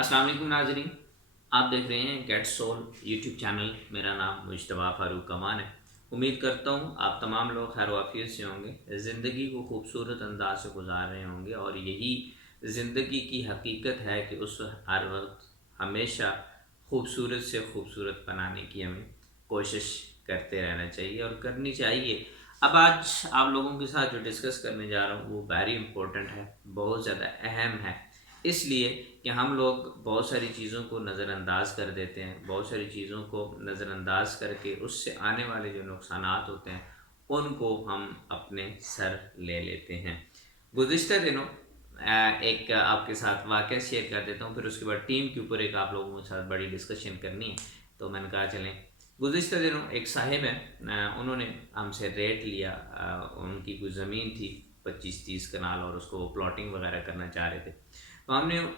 अस्सलाम वालेकुम नाजरीन, आप देख रहे हैं गेट सोल यूट्यूब चैनल। मेरा नाम मुजतबा फ़ारूक कमान है। उम्मीद करता हूँ आप तमाम लोग खैर वाफियत से होंगे, ज़िंदगी को खूबसूरत अंदाज से गुजार रहे होंगे और यही ज़िंदगी की हकीकत है कि उस हर वक्त हमेशा खूबसूरत से खूबसूरत बनाने की हमें कोशिश करते रहना चाहिए और करनी चाहिए। अब आज आप लोगों के साथ जो डिस्कस करने जा रहा हूँ वो वेरी इंपॉर्टेंट है, बहुत ज़्यादा अहम है। इसलिए कि हम लोग बहुत सारी चीज़ों को नज़रअंदाज कर देते हैं, बहुत सारी चीज़ों को नज़रअंदाज करके उससे आने वाले जो नुकसानात होते हैं उनको हम अपने सर ले लेते हैं। गुज़िश्ता दिनों एक आपके साथ वाक़या शेयर कर देता हूँ, फिर उसके बाद टीम के ऊपर एक आप लोगों के साथ बड़ी डिस्कशन करनी है। तो मैंने कहा चलें, गुज़िश्ता दिनों एक साहिब हैं, उन्होंने हमसे रेट लिया। उनकी कुछ ज़मीन थी 25-30 कनाल और उसको वो प्लॉटिंग वगैरह करना चाह रहे थे। तो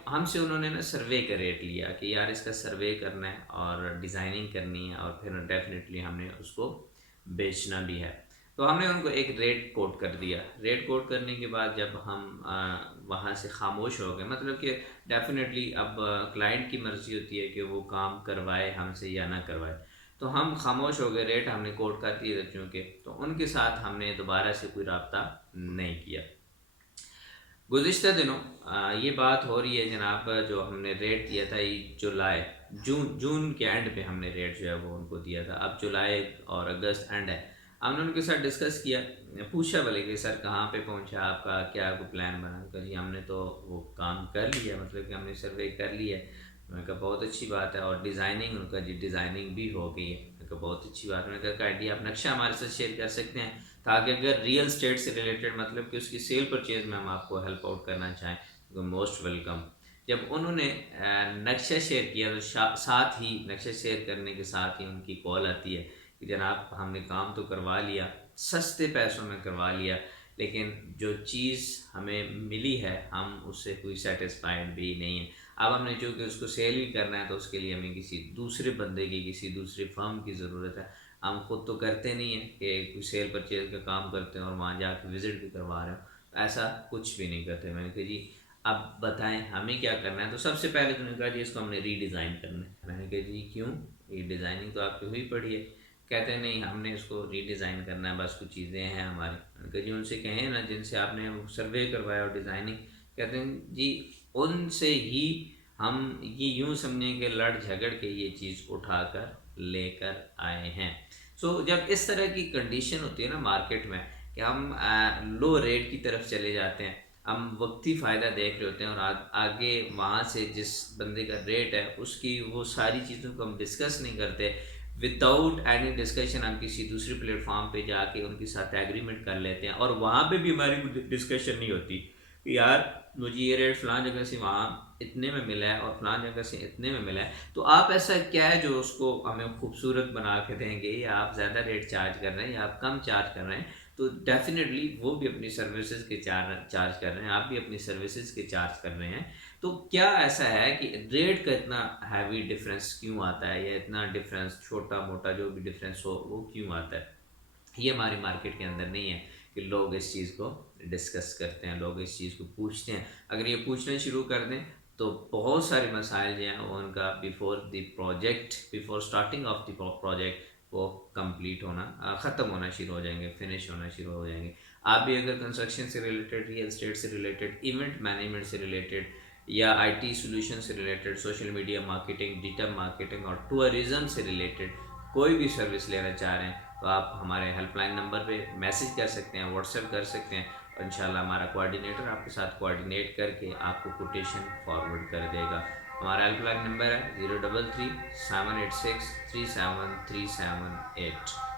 हमसे उन्होंने ना सर्वे का रेट लिया कि यार इसका सर्वे करना है और डिज़ाइनिंग करनी है और फिर डेफिनेटली हमने उसको बेचना भी है। तो हमने उनको एक रेट कोट कर दिया। रेट कोट करने के बाद जब हम वहाँ से खामोश हो गए, मतलब कि डेफिनेटली अब क्लाइंट की मर्ज़ी होती है कि वो काम करवाए हमसे या ना करवाए। तो हम खामोश हो गए, रेट हमने कोट कर दिए चूँकि, तो उनके साथ हमने दोबारा से कोई रब्ता नहीं किया। गुज़िश्ता दिनों ये बात हो रही है जनाब, जो हमने रेट दिया था ये जुलाई जून जून के एंड पे हमने रेट जो है वो उनको दिया था। अब जुलाई और अगस्त एंड है। हमने उनके साथ डिस्कस किया, पूछा भले कि सर कहाँ पे पहुँचा आपका, क्या कोई प्लान बना कर। जी हमने तो वो काम कर लिया, मतलब कि हमने सर्वे कर लिया है। मैंने कहा बहुत अच्छी बात है। और डिज़ाइनिंग, उनका जी डिज़ाइनिंग भी हो गई है। मैंने कहा बहुत अच्छी बात है। मैंने कहा आइडिया आप नक्शा हमारे साथ शेयर कर सकते हैं ताकि अगर रियल स्टेट से रिलेटेड, मतलब कि उसकी सेल परचेज में हम आपको हेल्प आउट करना चाहें तो मोस्ट वेलकम। जब उन्होंने नक्शा शेयर किया तो साथ ही नक्शा शेयर करने के साथ ही उनकी कॉल आती है कि जनाब हमने काम तो करवा लिया, सस्ते पैसों में करवा लिया, लेकिन जो चीज़ हमें मिली है हम उससे कोई सेटिस्फाइड भी नहीं है। अब हमने चूँकि उसको सेल भी करना है तो उसके लिए हमें किसी दूसरे बंदे की, किसी दूसरी फर्म की ज़रूरत है। हम खुद तो करते नहीं हैं कि कोई सेल परचेज का काम करते हैं और वहाँ जाके विज़िट भी करवा रहे हो, ऐसा कुछ भी नहीं करते। मैंने कहा जी अब बताएं हमें क्या करना है। तो सबसे पहले तो उन्होंने कहा जी इसको हमने रीडिज़ाइन करना है। मैंने कहा जी क्यों, ये डिज़ाइनिंग तो आपकी हुई पड़ी है। कहते हैं नहीं हमने इसको रीडिज़ाइन करना है, बस कुछ चीज़ें हैं हमारी। मैंने कहा जी उनसे कहें ना जिनसे आपने सर्वे करवाया और डिज़ाइनिंग। कहते हैं जी उनसे ही हम ये यूँ समझें कि लड़ झगड़ के ये चीज़ उठा कर लेकर आए हैं। जब इस तरह की कंडीशन होती है ना मार्केट में कि हम लो रेट की तरफ चले जाते हैं, हम वक्ती फ़ायदा देख रहे होते हैं और आगे वहाँ से जिस बंदे का रेट है उसकी वो सारी चीज़ों को हम डिस्कस नहीं करते। विदाउट एनी डिस्कशन हम किसी दूसरे प्लेटफॉर्म पे जाके उनके साथ एग्रीमेंट कर लेते हैं और वहाँ पे भी हमारी कोई डिस्कशन नहीं होती कि यार मुझे ये रेट फ़लाँ जगह से वहाँ इतने में मिला है और फ़लाँ जगह से इतने में मिला है। तो आप ऐसा क्या है जो उसको हमें खूबसूरत बना के देंगे, या आप ज़्यादा रेट चार्ज कर रहे हैं या आप कम चार्ज कर रहे हैं। तो डेफिनेटली वो भी अपनी सर्विसेज के चार्ज कर रहे हैं, आप भी अपनी सर्विसेज के चार्ज कर रहे हैं। तो क्या ऐसा है कि रेट का इतना हैवी डिफरेंस क्यों आता है, या इतना डिफरेंस छोटा मोटा जो भी डिफरेंस हो वो क्यों आता है। ये हमारी मार्केट के अंदर नहीं है कि लोग इस चीज़ को डिस्कस करते हैं, लोग इस चीज़ को पूछते हैं। अगर ये पूछना शुरू कर दें तो बहुत सारे मसाइल जो हैं वो उनका before the project, before starting of the project वो कंप्लीट होना, ख़त्म होना शुरू हो जाएंगे, फिनिश होना शुरू हो जाएंगे। आप भी अगर कंस्ट्रक्शन से रिलेटेड, रियल स्टेट से रिलेटेड, इवेंट मैनेजमेंट से रिलेटेड, या आईटी सॉल्यूशन से related, social media marketing, digital marketing और टूरिज़्म से रिलेटेड कोई भी सर्विस लेना चाह रहे हैं तो आप हमारे हेल्पलाइन नंबर पे मैसेज कर सकते हैं, व्हाट्सएप कर सकते हैं और इंशाल्लाह हमारा कोऑर्डिनेटर आपके साथ कोऑर्डिनेट करके आपको कोटेशन फॉरवर्ड कर देगा। हमारा हेल्पलाइन नंबर है 033 786 37378।